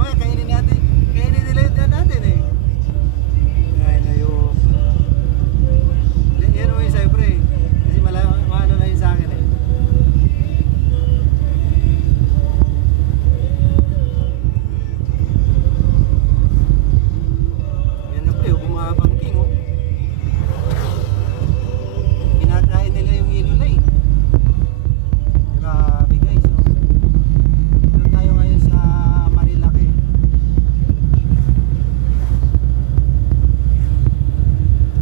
mamaya kainin natin. Kainin nila yun natin eh. Ay na yung... Yan mo yung sa'yo pre. Kasi maano na yun sa akin eh. Yan na pre, bumabangking oh. Kinakain nila yung ilulay. Grabe guys oh. Dito tayo ngayon sa Marilaki.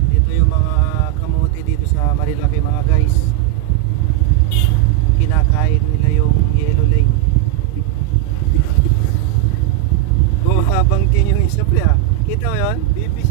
Dito yung mga kamote dito sa Marilaki mga guys. Kinakain nila yung yellow lane. Bumabangking yung isa pre ah. Kita mo yun? BBC